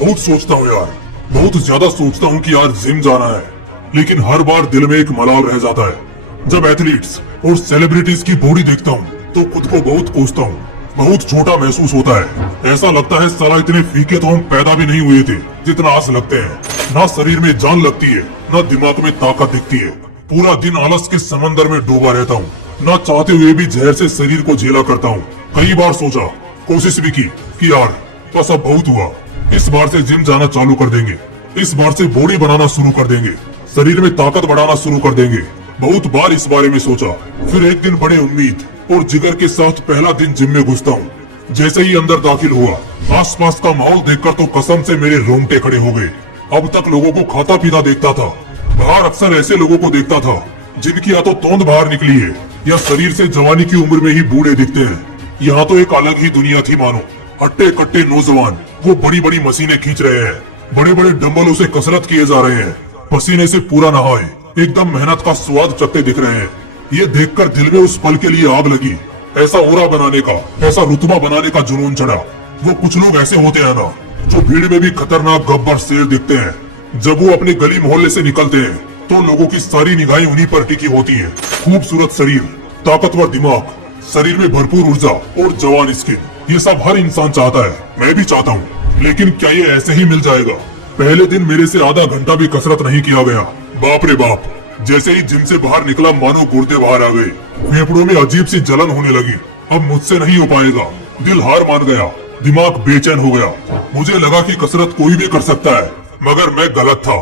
बहुत सोचता हूँ यार, बहुत ज्यादा सोचता हूँ कि यार जिम जाना है, लेकिन हर बार दिल में एक मलाल रह जाता है। जब एथलीट्स और सेलिब्रिटीज की बॉडी देखता हूँ तो खुद को बहुत कोसता हूँ, बहुत छोटा महसूस होता है। ऐसा लगता है साला इतने फीके तो हम पैदा भी नहीं हुए थे जितना आज लगते हैं। ना शरीर में जान लगती है, ना दिमाग में ताकत दिखती है। पूरा दिन आलस के समंदर में डूबा रहता हूँ, ना चाहते हुए भी जहर से शरीर को झेला करता हूँ। कई बार सोचा, कोशिश भी की कि यार बस अब बहुत हुआ, इस बार से जिम जाना चालू कर देंगे, इस बार से बॉडी बनाना शुरू कर देंगे, शरीर में ताकत बढ़ाना शुरू कर देंगे। बहुत बार इस बारे में सोचा। फिर एक दिन बड़े उम्मीद और जिगर के साथ पहला दिन जिम में घुसता हूँ। जैसे ही अंदर दाखिल हुआ, आसपास का माहौल देखकर तो कसम से मेरे रोंगटे खड़े हो गए। अब तक लोगों को खाता पीता देखता था, बाहर अक्सर ऐसे लोगों को देखता था जिनकी या तो तोंद बाहर निकली है या शरीर से जवानी की उम्र में ही बूढ़े दिखते हैं। यहाँ तो एक अलग ही दुनिया थी मानो। हट्टे कट्टे नौजवान वो बड़ी बड़ी मशीनें खींच रहे हैं, बड़े बड़े डंबलों से कसरत किए जा रहे हैं, पसीने से पूरा नहाए एकदम मेहनत का स्वाद चखते दिख रहे हैं। ये देखकर दिल में उस पल के लिए आग लगी। ऐसा ओरा बनाने का, ऐसा रुतबा बनाने का जुनून चढ़ा। वो कुछ लोग ऐसे होते हैं ना, जो भीड़ में भी खतरनाक गब्बर शेर दिखते हैं। जब वो अपने गली मोहल्ले से निकलते हैं तो लोगों की सारी निगाहें उन्हीं पर टिकी होती है। खूबसूरत शरीर, ताकतवर दिमाग, शरीर में भरपूर ऊर्जा और जवान स्किन, ये सब हर इंसान चाहता है, मैं भी चाहता हूँ। लेकिन क्या ये ऐसे ही मिल जाएगा? पहले दिन मेरे से आधा घंटा भी कसरत नहीं किया गया। बाप रे बाप, जैसे ही जिम से बाहर निकला मानो गुर्दे बाहर आ गए, फेफड़ों में अजीब सी जलन होने लगी। अब मुझसे नहीं हो पाएगा, दिल हार मान गया, दिमाग बेचैन हो गया। मुझे लगा कि कसरत कोई भी कर सकता है, मगर मैं गलत था।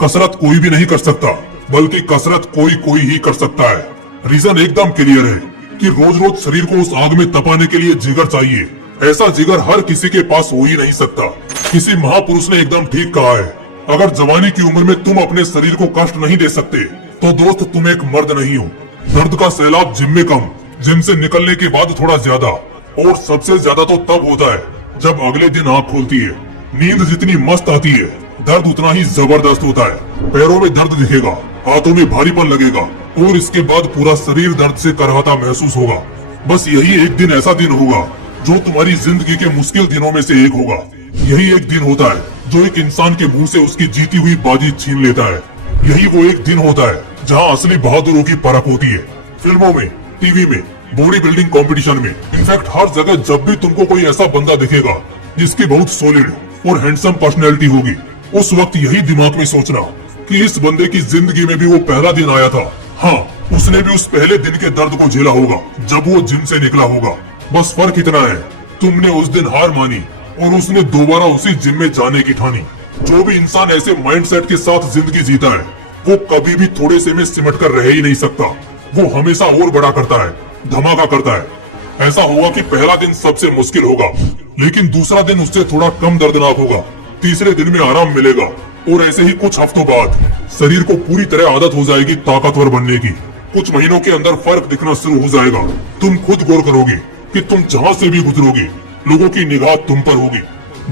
कसरत कोई भी नहीं कर सकता, बल्कि कसरत कोई कोई ही कर सकता है। रीजन एकदम क्लियर है कि रोज रोज शरीर को उस आग में तपाने के लिए जिगर चाहिए। ऐसा जिगर हर किसी के पास हो ही नहीं सकता। किसी महापुरुष ने एकदम ठीक कहा है, अगर जवानी की उम्र में तुम अपने शरीर को कष्ट नहीं दे सकते तो दोस्त तुम एक मर्द नहीं हो। दर्द का सैलाब जिम में कम, जिम से निकलने के बाद थोड़ा ज्यादा, और सबसे ज्यादा तो तब होता है जब अगले दिन आँख खुलती है। नींद जितनी मस्त आती है, दर्द उतना ही जबरदस्त होता है। पैरों में दर्द दिखेगा, हाथों में भारीपन लगेगा, और इसके बाद पूरा शरीर दर्द से करहाता महसूस होगा। बस यही एक दिन ऐसा दिन होगा जो तुम्हारी जिंदगी के मुश्किल दिनों में से एक होगा। यही एक दिन होता है जो एक इंसान के मुंह से उसकी जीती हुई बाजी छीन लेता है। यही वो एक दिन होता है जहाँ असली बहादुरों की परख होती है। फिल्मों में, टीवी में, बॉडी बिल्डिंग कंपटीशन में, इनफैक्ट हर जगह जब भी तुमको कोई ऐसा बंदा दिखेगा जिसकी बहुत सॉलिड और हैंडसम पर्सनैलिटी होगी, उस वक्त यही दिमाग में सोचना कि इस बंदे की जिंदगी में भी वो पहला दिन आया था। हाँ, उसने भी उस पहले दिन के दर्द को झेला होगा जब वो जिम से निकला होगा। बस फर्क इतना है, तुमने उस दिन हार मानी और उसने दोबारा उसी जिम में जाने की ठानी। जो भी इंसान ऐसे माइंडसेट के साथ जिंदगी जीता है, वो कभी भी थोड़े से में सिमट कर रह ही नहीं सकता। वो हमेशा और बड़ा करता है, धमाका करता है। ऐसा होगा कि पहला दिन सबसे मुश्किल होगा, लेकिन दूसरा दिन उससे थोड़ा कम दर्दनाक होगा, तीसरे दिन में आराम मिलेगा, और ऐसे ही कुछ हफ्तों बाद शरीर को पूरी तरह आदत हो जाएगी ताकतवर बनने की। कुछ महीनों के अंदर फर्क दिखना शुरू हो जाएगा। तुम खुद गौर करोगे कि तुम जहाँ से भी गुजरोगे, लोगों की निगाह तुम पर होगी।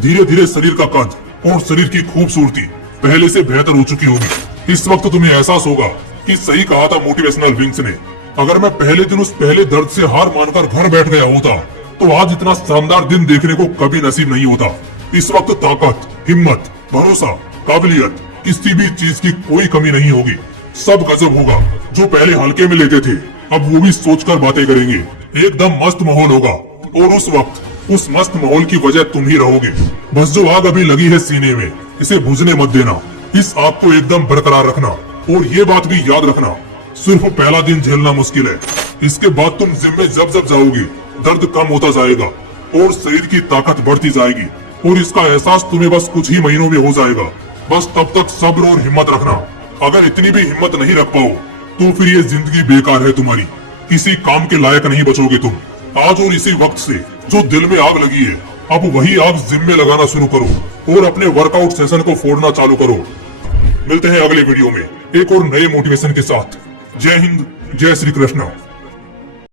धीरे धीरे शरीर का कद और शरीर की खूबसूरती पहले से बेहतर हो चुकी होगी। इस वक्त तुम्हें एहसास होगा कि सही कहा था मोटिवेशनल विंग्स ने, अगर मैं पहले दिन उस पहले दर्द से हार मानकर घर बैठ गया होता तो आज इतना शानदार दिन देखने को कभी नसीब नहीं होता। इस वक्त ताकत, हिम्मत, भरोसा, काबिलियत, किसी भी चीज की कोई कमी नहीं होगी। सब गजब होगा। जो पहले हल्के में लेते थे, अब वो भी सोचकर बातें करेंगे। एकदम मस्त माहौल होगा, और उस वक्त उस मस्त माहौल की वजह तुम ही रहोगे। बस जो आग अभी लगी है सीने में, इसे बुझने मत देना। इस आग को एकदम बरकरार रखना, और ये बात भी याद रखना, सिर्फ पहला दिन झेलना मुश्किल है। इसके बाद तुम जिम में जब जब जाओगे, दर्द कम होता जाएगा और शरीर की ताकत बढ़ती जाएगी, और इसका एहसास तुम्हें बस कुछ ही महीनों में हो जाएगा। बस तब तक सब्र और हिम्मत रखना। अगर इतनी भी हिम्मत नहीं रख पाओ तो फिर ये जिंदगी बेकार है तुम्हारी। किसी काम के लायक नहीं बचोगे तुम। आज और इसी वक्त से जो दिल में आग लगी है, अब वही आग जिम में लगाना शुरू करो और अपने वर्कआउट सेशन को फोड़ना चालू करो। मिलते हैं अगले वीडियो में एक और नए मोटिवेशन के साथ। जय हिंद, जय श्री कृष्ण।